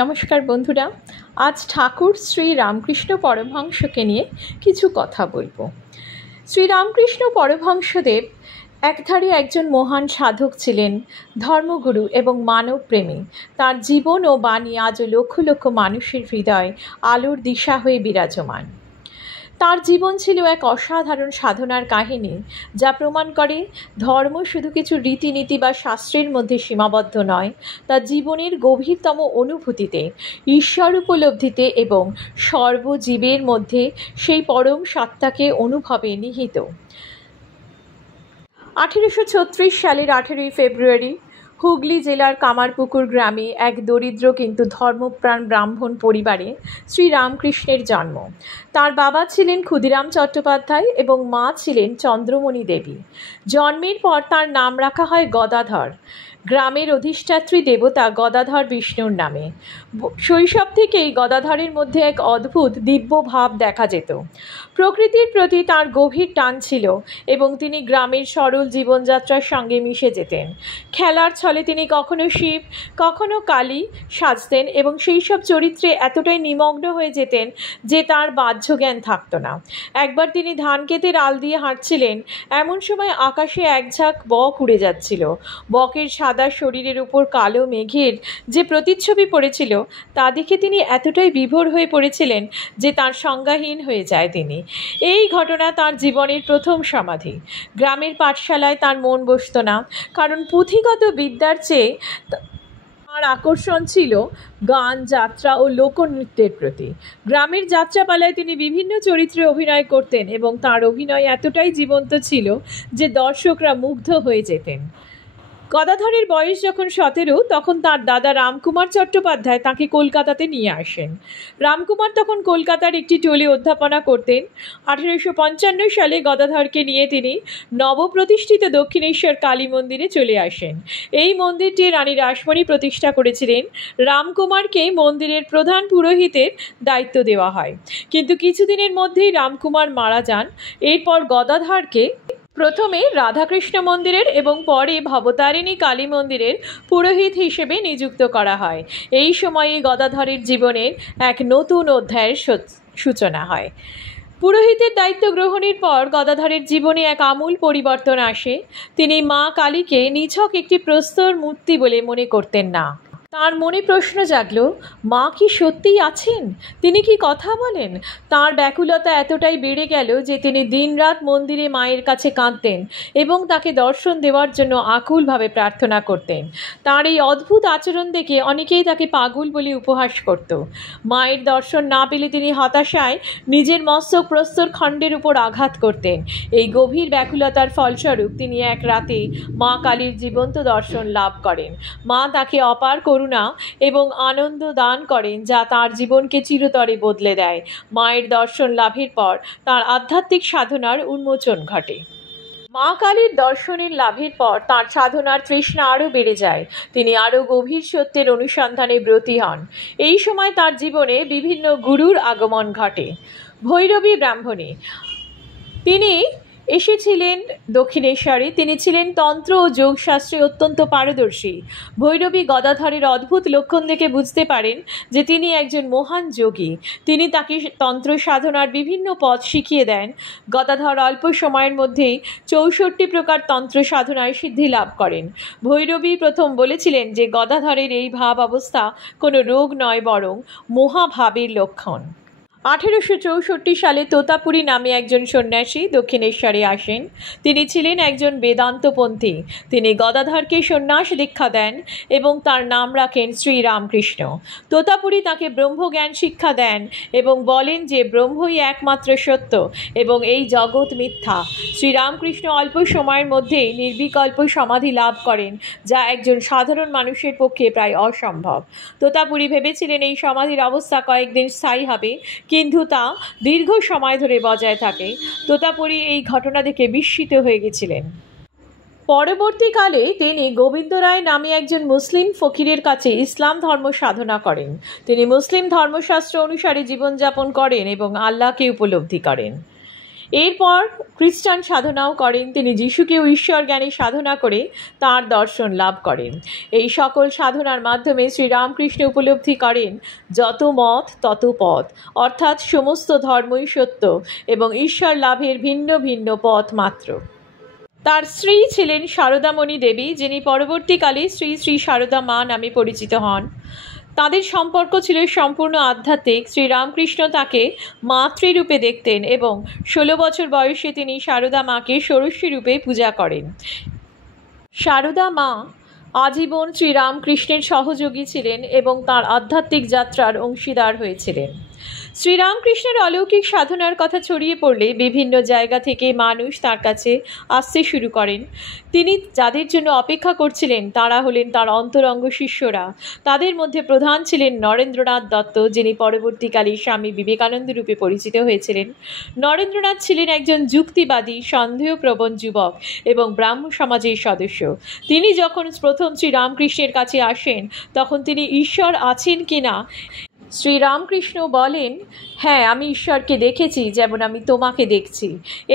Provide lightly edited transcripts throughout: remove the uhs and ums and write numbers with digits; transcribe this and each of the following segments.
নমস্কার বন্ধুরা, আজ ঠাকুর শ্রী রামকৃষ্ণ পরমহংসকে নিয়ে কিছু কথা বলবো। শ্রী রামকৃষ্ণ পরমহংসদেব একধারে একজন মহান সাধক ছিলেন, ধর্মগুরু এবং মানবপ্রেমী। তার জীবন ও বাণী আজও লক্ষ লক্ষ মানুষের হৃদয়ে আলোর দিশা হয়ে বিরাজমান। তার জীবন ছিল এক অসাধারণ সাধনার কাহিনী, যা প্রমাণ করে ধর্ম শুধু কিছু রীতিনীতি বা শাস্ত্রের মধ্যে সীমাবদ্ধ নয়, তা জীবনের গভীরতম অনুভূতিতে, ঈশ্বর উপলব্ধিতে এবং সর্বজীবের মধ্যে সেই পরম সত্তাকে অনুভবে নিহিত। 1836 সালের 18 ফেব্রুয়ারি হুগলি জেলার কামারপুকুর গ্রামে এক দরিদ্র কিন্তু ধর্মপ্রাণ ব্রাহ্মণ পরিবারে শ্রী রামকৃষ্ণের জন্ম। তার বাবা ছিলেন ক্ষুদিরাম চট্টোপাধ্যায় এবং মা ছিলেন চন্দ্রমণি দেবী। জন্মের পর তার নাম রাখা হয় গদাধর। গ্রামের অধিষ্ঠাত্রী দেবতা গদাধর বিষ্ণুর নামে। শৈশব থেকেই গদাধরের মধ্যে এক অদ্ভুত দিব্য ভাব দেখা যেত। প্রকৃতির প্রতি তার গভীর টান ছিল এবং তিনি গ্রামের সরল জীবনযাত্রার সঙ্গে মিশে যেতেন। খেলার ছলে তিনি কখনো শিব, কখনো কালী সাজতেন এবং সেই সব চরিত্রে এতটাই নিমগ্ন হয়ে যেতেন যে তার বাহ্য জ্ঞান থাকত না। একবার তিনি ধান ক্ষেতের আল দিয়ে হাঁটছিলেন, এমন সময় আকাশে এক ঝাঁক বক উড়ে যাচ্ছিল। বকের সাদা শরীরের উপর কালো মেঘের যে প্রতিচ্ছবি পড়েছিল, তা দেখে তিনি এতটাই বিভোর হয়ে পড়েছিলেন যে তার সংজ্ঞাহীন হয়ে যায় তিনি। এই ঘটনা তার জীবনের প্রথম সমাধি। গ্রামের পাঠশালায় তার মন বসত না, কারণ পুঁথিগত বিদ্যার চেয়ে তার আকর্ষণ ছিল গান, যাত্রা ও লোকনৃত্যের প্রতি। গ্রামের যাত্রাপালায় তিনি বিভিন্ন চরিত্রে অভিনয় করতেন এবং তার অভিনয় এতটাই জীবন্ত ছিল যে দর্শকরা মুগ্ধ হয়ে যেতেন। গদাধরের বয়স যখন 17, তখন তার দাদা রামকুমার চট্টোপাধ্যায় তাকে কলকাতাতে নিয়ে আসেন। রামকুমার তখন কলকাতার একটি টোলে অধ্যাপনা করতেন। 1855 সালে গদাধরকে নিয়ে তিনি নবপ্রতিষ্ঠিত দক্ষিণেশ্বর কালী মন্দিরে চলে আসেন। এই মন্দিরটি রানী রাসমণি প্রতিষ্ঠা করেছিলেন। রামকুমারকে মন্দিরের প্রধান পুরোহিতের দায়িত্ব দেওয়া হয়, কিন্তু কিছুদিনের মধ্যেই রামকুমার মারা যান। এরপর গদাধরকে প্রথমে রাধাকৃষ্ণ মন্দিরের এবং পরে ভবতারিণী কালী মন্দিরের পুরোহিত হিসেবে নিযুক্ত করা হয়। এই সময়ে গদাধরের জীবনের এক নতুন অধ্যায়ের সূচনা হয়। পুরোহিতের দায়িত্ব গ্রহণের পর গদাধরের জীবনে এক আমূল পরিবর্তন আসে। তিনি মা কালীকে নিছক একটি প্রস্তর মূর্তি বলে মনে করতেন না। তার মনে প্রশ্ন জাগল, মা কি সত্যিই আছেন? তিনি কি কথা বলেন? তার ব্যাকুলতা এতটাই বেড়ে গেল যে তিনি দিনরাত মন্দিরে মায়ের কাছে কাঁদতেন এবং তাকে দর্শন দেওয়ার জন্য আকুলভাবে প্রার্থনা করতেন। তার এই অদ্ভুত আচরণ দেখে অনেকেই তাকে পাগল বলে উপহাস করত। মায়ের দর্শন না পেলে তিনি হতাশায় নিজের মস্তক প্রস্তর খণ্ডের উপর আঘাত করতেন। এই গভীর ব্যাকুলতার ফলস্বরূপ তিনি এক রাতে মা কালীর জীবন্ত দর্শন লাভ করেন। মা তাকে অপার করুণা এবং আনন্দ দান করেন, যা তার জীবনকে চিরতরে বদলে দেয়। মায়ের দর্শন লাভের পর তার আধ্যাত্মিক সাধনার উন্মোচন ঘটে। মা কালীর দর্শনের লাভের পর তার সাধনার তৃষ্ণা আরও বেড়ে যায়। তিনি আরও গভীর সত্যের অনুসন্ধানে ব্রতী হন। এই সময় তার জীবনে বিভিন্ন গুরুর আগমন ঘটে। ভৈরবী ব্রাহ্মণী তিনি এসেছিলেন দক্ষিণেশ্বরে। তিনি ছিলেন তন্ত্র ও যোগশাস্ত্রে অত্যন্ত পারদর্শী। ভৈরবী গদাধরের অদ্ভুত লক্ষণ দেখে বুঝতে পারেন যে তিনি একজন মহান যোগী। তিনি তাকে তন্ত্র সাধনার বিভিন্ন পথ শিখিয়ে দেন। গদাধর অল্প সময়ের মধ্যেই 64 প্রকার তন্ত্র সাধনায় সিদ্ধি লাভ করেন। ভৈরবী প্রথম বলেছিলেন যে গদাধরের এই ভাব অবস্থা কোনো রোগ নয়, বরং মহাভাবের লক্ষণ। 1864 সালে তোতাপুরী নামে একজন সন্ন্যাসী দক্ষিণেশ্বরে আসেন। তিনি ছিলেন একজন বেদান্তপন্থী। তিনি গদাধরকে সন্ন্যাস দীক্ষা দেন এবং তার নাম রাখেন শ্রী রামকৃষ্ণ। তোতাপুরী তাকে ব্রহ্মজ্ঞান শিক্ষা দেন এবং বলেন যে ব্রহ্মই একমাত্র সত্য এবং এই জগৎ মিথ্যা। শ্রীরামকৃষ্ণ অল্প সময়ের মধ্যেই নির্বিকল্প সমাধি লাভ করেন, যা একজন সাধারণ মানুষের পক্ষে প্রায় অসম্ভব। তোতাপুরী ভেবেছিলেন এই সমাধির অবস্থা কয়েকদিন স্থায়ী হবে, কিন্তু তা দীর্ঘ সময় ধরে বজায় থাকে। তোতাপুরী এই ঘটনা দেখে বিস্মিত হয়ে গেছিলেন। পরবর্তীকালে তিনি গোবিন্দ রায় নামে একজন মুসলিম ফকিরের কাছে ইসলাম ধর্ম সাধনা করেন। তিনি মুসলিম ধর্মশাস্ত্র অনুসারে জীবনযাপন করেন এবং আল্লাহকে উপলব্ধি করেন। এরপর খ্রিস্টান সাধনাও করেন। তিনি যিশুকেও ঈশ্বর জ্ঞানে সাধনা করে তাঁর দর্শন লাভ করেন। এই সকল সাধনার মাধ্যমে শ্রীরামকৃষ্ণ উপলব্ধি করেন যত মত তত পথ, অর্থাৎ সমস্ত ধর্মই সত্য এবং ঈশ্বর লাভের ভিন্ন ভিন্ন পথ মাত্র। তার স্ত্রী ছিলেন শারদামণি দেবী, যিনি পরবর্তীকালে শ্রী শ্রী শারদা মা নামে পরিচিত হন। তাদের সম্পর্ক ছিল সম্পূর্ণ আধ্যাত্মিক। শ্রীরামকৃষ্ণ তাকে মাতৃরূপে দেখতেন এবং 16 বছর বয়সে তিনি শারদা মাকে ষোড়শী রূপে পূজা করেন। শারদা মা আজীবন শ্রীরামকৃষ্ণের সহযোগী ছিলেন এবং তাঁর আধ্যাত্মিক যাত্রার অংশীদার হয়েছিলেন। শ্রীরামকৃষ্ণের অলৌকিক সাধনার কথা ছড়িয়ে পড়লে বিভিন্ন জায়গা থেকে মানুষ তার কাছে আসতে শুরু করেন। তিনি যাদের জন্য অপেক্ষা করছিলেন তারা হলেন তার অন্তরঙ্গ শিষ্যরা। তাদের মধ্যে প্রধান ছিলেন নরেন্দ্রনাথ দত্ত, যিনি পরবর্তীকালে স্বামী বিবেকানন্দ রূপে পরিচিত হয়েছিলেন। নরেন্দ্রনাথ ছিলেন একজন যুক্তিবাদী, সন্দেহপ্রবণ যুবক এবং ব্রাহ্ম সমাজের সদস্য। তিনি যখন প্রথম শ্রীরামকৃষ্ণের কাছে আসেন তখন তিনি ঈশ্বর আছেন কিনা শ্রীরামকৃষ্ণ বলেন, হ্যাঁ, আমি ঈশ্বরকে দেখেছি যেমন আমি তোমাকে দেখছি।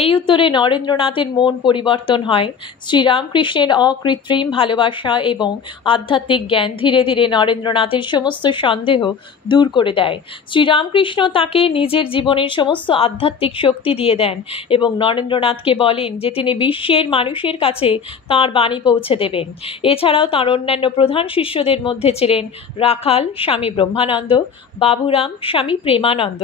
এই উত্তরে নরেন্দ্রনাথের মন পরিবর্তন হয়। শ্রীরামকৃষ্ণের অকৃত্রিম ভালোবাসা এবং আধ্যাত্মিক জ্ঞান ধীরে ধীরে নরেন্দ্রনাথের সমস্ত সন্দেহ দূর করে দেয়। শ্রীরামকৃষ্ণ তাকে নিজের জীবনের সমস্ত আধ্যাত্মিক শক্তি দিয়ে দেন এবং নরেন্দ্রনাথকে বলেন যে তিনি বিশ্বের মানুষের কাছে তাঁর বাণী পৌঁছে দেবেন। এছাড়াও তাঁর অন্যান্য প্রধান শিষ্যদের মধ্যে ছিলেন রাখাল স্বামী ব্রহ্মানন্দ, বাবুরাম স্বামী প্রেমানন্দ,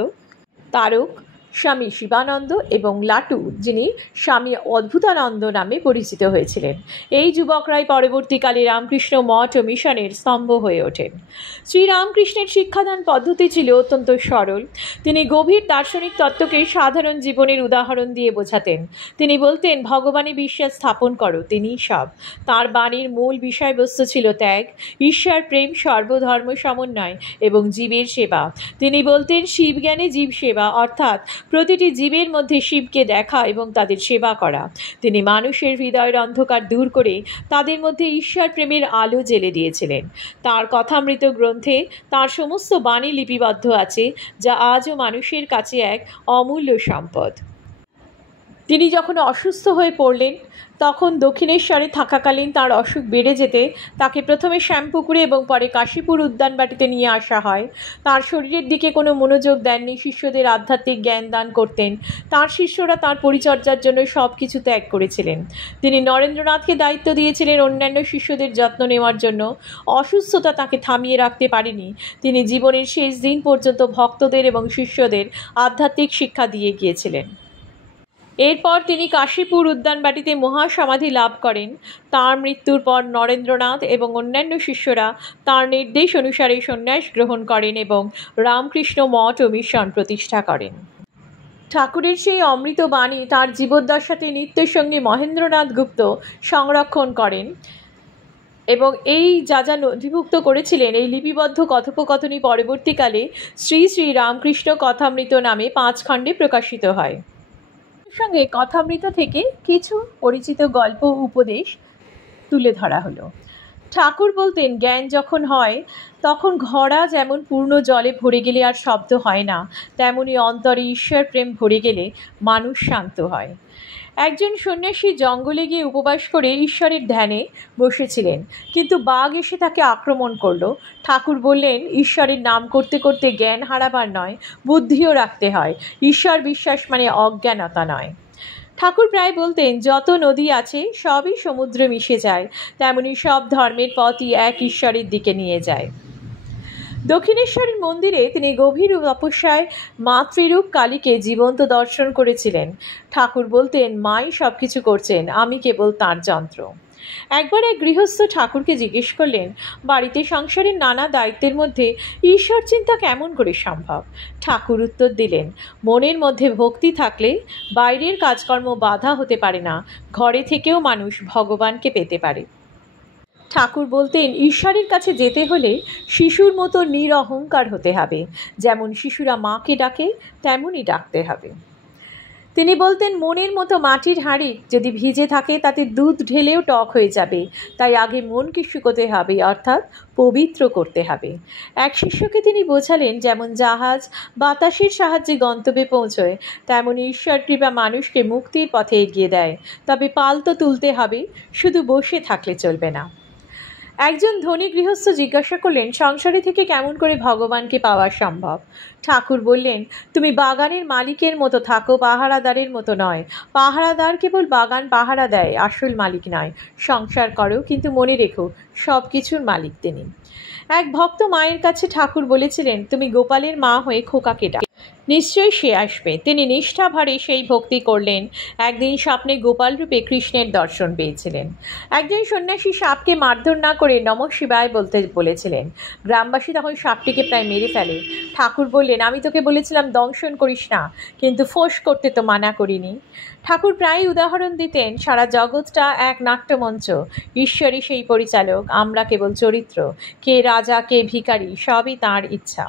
তারক স্বামী শিবানন্দ এবং লাটু, যিনি স্বামী অদ্ভুতানন্দ নামে পরিচিত হয়েছিলেন। এই যুবকরাই পরবর্তীকালে রামকৃষ্ণ মঠ ও মিশনের স্তম্ভ হয়ে ওঠেন। শ্রীরামকৃষ্ণের শিক্ষাদান পদ্ধতি ছিল অত্যন্ত সরল। তিনি গভীর দার্শনিক তত্ত্বকে সাধারণ জীবনের উদাহরণ দিয়ে বোঝাতেন। তিনি বলতেন, ভগবানে বিশ্বাস স্থাপন করো, তিনিই সব। তাঁর বাণীর মূল বিষয়বস্তু ছিল ত্যাগ, ঈশ্বর প্রেম, সর্বধর্ম সমন্বয় এবং জীবের সেবা। তিনি বলতেন, শিবজ্ঞানে জীব সেবা, অর্থাৎ প্রতিটি জীবের মধ্যে শিবকে দেখা এবং তাদের সেবা করা। তিনি মানুষের হৃদয়ের অন্ধকার দূর করে তাদের মধ্যে ঈশ্বর প্রেমের আলো জ্বেলে দিয়েছিলেন। তাঁর কথামৃত গ্রন্থে তাঁর সমস্ত বাণী লিপিবদ্ধ আছে, যা আজও মানুষের কাছে এক অমূল্য সম্পদ। তিনি যখন অসুস্থ হয়ে পড়লেন তখন দক্ষিণেশ্বরে থাকাকালীন তাঁর অসুখ বেড়ে যেতে তাকে প্রথমে শ্যামপুকুরে এবং পরে কাশীপুর উদ্যানবাটিতে নিয়ে আসা হয়। তাঁর শরীরের দিকে কোনো মনোযোগ দেননি, শিষ্যদের আধ্যাত্মিক জ্ঞান দান করতেন। তাঁর শিষ্যরা তাঁর পরিচর্যার জন্য সব কিছু ত্যাগ করেছিলেন। তিনি নরেন্দ্রনাথকে দায়িত্ব দিয়েছিলেন অন্যান্য শিষ্যদের যত্ন নেওয়ার জন্য। অসুস্থতা তাঁকে থামিয়ে রাখতে পারেনি। তিনি জীবনের শেষ দিন পর্যন্ত ভক্তদের এবং শিষ্যদের আধ্যাত্মিক শিক্ষা দিয়ে গিয়েছিলেন। এরপর তিনি কাশীপুর উদ্যানবাটিতে মহাসমাধি লাভ করেন। তাঁর মৃত্যুর পর নরেন্দ্রনাথ এবং অন্যান্য শিষ্যরা তাঁর নির্দেশ অনুসারে সন্ন্যাস গ্রহণ করেন এবং রামকৃষ্ণ মঠ ও মিশন প্রতিষ্ঠা করেন। ঠাকুরের সেই অমৃত বাণী তাঁর জীবদ্দশাতে নিত্যের সঙ্গে মহেন্দ্রনাথ গুপ্ত সংরক্ষণ করেন এবং এই যা যা নথিভুক্ত করেছিলেন এই লিপিবদ্ধ কথোপকথনই পরবর্তীকালে শ্রী শ্রী রামকৃষ্ণ কথামৃত নামে 5 খণ্ডে প্রকাশিত হয়। সঙ্গে কথামৃত থেকে কিছু পরিচিত গল্প উপদেশ তুলে ধরা হলো। ঠাকুর বলতেন, জ্ঞান যখন হয় তখন ঘড়া যেমন পূর্ণ জলে ভরে গেলে আর শব্দ হয় না, তেমনি অন্তরে ঈশ্বর প্রেম ভরে গেলে মানুষ শান্ত হয়। একজন সন্ন্যাসী জঙ্গলে গিয়ে উপবাস করে ঈশ্বরের ধ্যানে বসেছিলেন, কিন্তু বাঘ এসে তাকে আক্রমণ করলো। ঠাকুর বললেন, ঈশ্বরের নাম করতে করতে জ্ঞান হারাবার নয়, বুদ্ধিও রাখতে হয়। ঈশ্বর বিশ্বাস মানে অজ্ঞানতা নয়। ঠাকুর প্রায় বলতেন, যত নদী আছে সবই সমুদ্রে মিশে যায়, তেমনি সব ধর্মের পথই এক ঈশ্বরের দিকে নিয়ে যায়। দক্ষিণেশ্বরের মন্দিরে তিনি গভীর তপস্যায় মাতৃরূপ কালীকে জীবন্ত দর্শন করেছিলেন। ঠাকুর বলতেন, মাই সব কিছু করছেন, আমি কেবল তাঁর যন্ত্র। একবার এক গৃহস্থ ঠাকুরকে জিজ্ঞেস করলেন, বাড়িতে সংসারের নানা দায়িত্বের মধ্যে ঈশ্বর চিন্তা কেমন করে সম্ভব? ঠাকুর উত্তর দিলেন, মনের মধ্যে ভক্তি থাকলে বাইরের কাজকর্ম বাধা হতে পারে না, ঘরে থেকেও মানুষ ভগবানকে পেতে পারে। ঠাকুর বলতেন, ঈশ্বরের কাছে যেতে হলে শিশুর মতো নিরহংকার হতে হবে। যেমন শিশুরা মাকে ডাকে তেমনই ডাকতে হবে। তিনি বলতেন, মনের মতো মাটির হাঁড়ি যদি ভিজে থাকে তাতে দুধ ঢেলেও টক হয়ে যাবে, তাই আগে মনকে শুকোতে হবে, অর্থাৎ পবিত্র করতে হবে। এক শিষ্যকে তিনি বোঝালেন, যেমন জাহাজ বাতাসের সাহায্যে গন্তব্যে পৌঁছয়, তেমনি ঈশ্বর কৃপা মানুষকে মুক্তির পথে এগিয়ে দেয়। তবে পাল তো তুলতে হবে, শুধু বসে থাকলে চলবে না। একজন ধনী গৃহস্থ জিজ্ঞাসা করলেন, সংসারে থেকে কেমন করে ভগবানকে পাওয়া সম্ভব? ঠাকুর বললেন, তুমি বাগানের মালিকের মতো থাকো, পাহারাদারের মতো নয়। পাহারাদার কেবল বাগান পাহারা দেয়, আসল মালিক নয়। সংসার করো, কিন্তু মনে রেখো সব কিছুর মালিক তিনি। এক ভক্ত মায়ের কাছে ঠাকুর বলেছিলেন, তুমি গোপালের মা হয়ে খোকাকে ডাকো, নিশ্চয়ই সে আসবে। তিনি নিষ্ঠাভরে সেই ভক্তি করলেন। একদিন স্বপ্নে গোপাল রূপে কৃষ্ণের দর্শন পেয়েছিলেন। একজন সন্ন্যাসী সাপকে মারধর না করে নমঃ শিবায় বলতে বলেছিলেন। গ্রামবাসী তখন সাপটিকে প্রায় মেরে ফেলে। ঠাকুর বললেন, আমি তোকে বলেছিলাম দংশন করিস না, কিন্তু ফোঁস করতে তো মানা করিনি। ঠাকুর প্রায় উদাহরণ দিতেন, সারা জগৎটা এক নাট্যমঞ্চ, ঈশ্বরই সেই পরিচালক, আমরা কেবল চরিত্র। কে রাজা কে ভিখারি সবই তাঁর ইচ্ছা।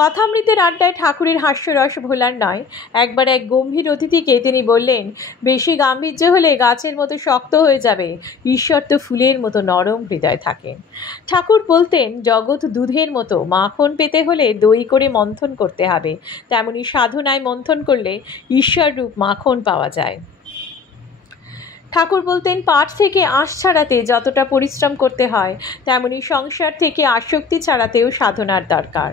কথামৃতের আড্ডায় ঠাকুরের হাস্যরস ভোলার নয়। একবার এক গম্ভীর অতিথিকে তিনি বললেন, বেশি গাম্ভীর্য হলে গাছের মতো শক্ত হয়ে যাবে, ঈশ্বর তো ফুলের মতো নরম হৃদয় থাকেন। ঠাকুর বলতেন, জগৎ দুধের মতো, মাখন পেতে হলে দই করে মন্থন করতে হবে, তেমনি সাধনায় মন্থন করলে ঈশ্বর রূপ মাখন পাওয়া যায়। ঠাকুর বলতেন, পাঠ থেকে আঁশ ছাড়াতে যতটা পরিশ্রম করতে হয়, তেমনি সংসার থেকে আসক্তি ছাড়াতেও সাধনার দরকার।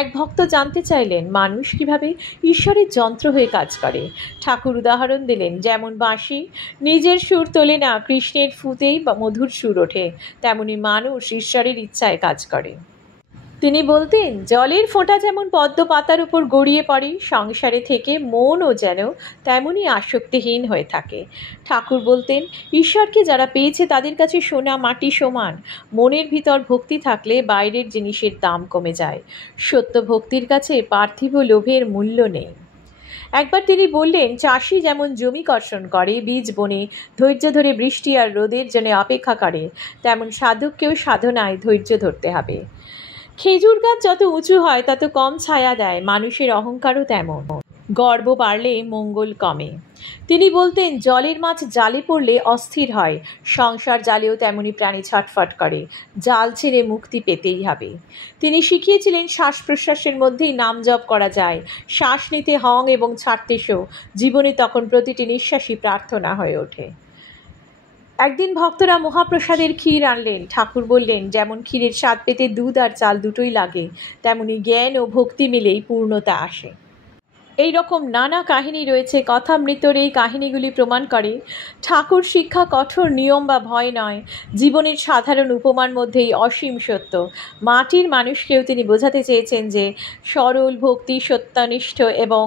এক ভক্ত জানতে চাইলেন, মানুষ কিভাবে ঈশ্বরের যন্ত্র হয়ে কাজ করে। ঠাকুর উদাহরণ দিলেন, যেমন বাঁশি নিজের সুর তোলে না, কৃষ্ণের ফুতেই মধুর সুর ওঠে, তেমনি মানুষ ঈশ্বরের ইচ্ছায় কাজ করে। তিনি বলতেন, জলের ফোঁটা যেমন পদ্ম পাতার উপর গড়িয়ে পড়ে, সংসারে থেকে মনও যেন তেমনই আসক্তিহীন হয়ে থাকে। ঠাকুর বলতেন, ঈশ্বরকে যারা পেয়েছে তাদের কাছে সোনা মাটি সমান। মনের ভিতর ভক্তি থাকলে বাইরের জিনিসের দাম কমে যায়। সত্য ভক্তির কাছে পার্থিব লোভের মূল্য নেই। একবার তিনি বললেন, চাষি যেমন জমি কর্ষণ করে, বীজ বনে ধৈর্য ধরে বৃষ্টি আর রোদের জন্য অপেক্ষা করে, তেমন সাধককেও সাধনায় ধৈর্য ধরতে হবে। খেজুর গাছ যত উঁচু হয় তত কম ছায়া দেয়, মানুষের অহংকারও তেমন। গর্ব বাড়লে মঙ্গল কমে। তিনি বলতেন, জলের মাছ জালে পড়লে অস্থির হয়, সংসার জালেও তেমনি প্রাণী ছটফট করে, জাল ছেড়ে মুক্তি পেতেই হবে। তিনি শিখিয়েছিলেন, শ্বাস প্রশ্বাসের মধ্যেই নাম জপ করা যায়, শ্বাস নিতে হং এবং ছাড়তে শো, জীবনে তখন প্রতিটি নিঃশ্বাসই প্রার্থনা হয়ে ওঠে। একদিন ভক্তরা মহাপ্রসাদের ক্ষীর আনলেন। ঠাকুর বললেন, যেমন ক্ষীরের স্বাদ পেতে দুধ আর চাল দুটোই লাগে, তেমনি জ্ঞান ও ভক্তি মিলেই পূর্ণতা আসে। এই রকম নানা কাহিনী রয়েছে। কথামৃতর এই কাহিনীগুলি প্রমাণ করে ঠাকুর শিক্ষা কঠোর নিয়ম বা ভয় নয়, জীবনের সাধারণ উপমার মধ্যেই অসীম সত্য। মাটির মানুষকেও তিনি বোঝাতে চেয়েছেন যে সরল ভক্তি, সত্যনিষ্ঠ এবং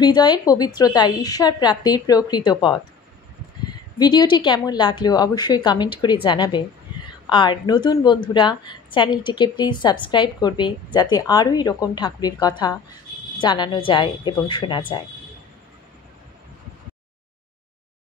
হৃদয়ের পবিত্রতাই ঈশ্বর প্রাপ্তির প্রকৃত পথ। ভিডিওটি কেমন লাগলো অবশ্যই কমেন্ট করে জানাবে। আর নতুন বন্ধুরা চ্যানেলটিকে প্লিজ সাবস্ক্রাইব করবে, যাতে আরও এরকম ঠাকুরের কথা জানানো যায় এবং শোনা যায়।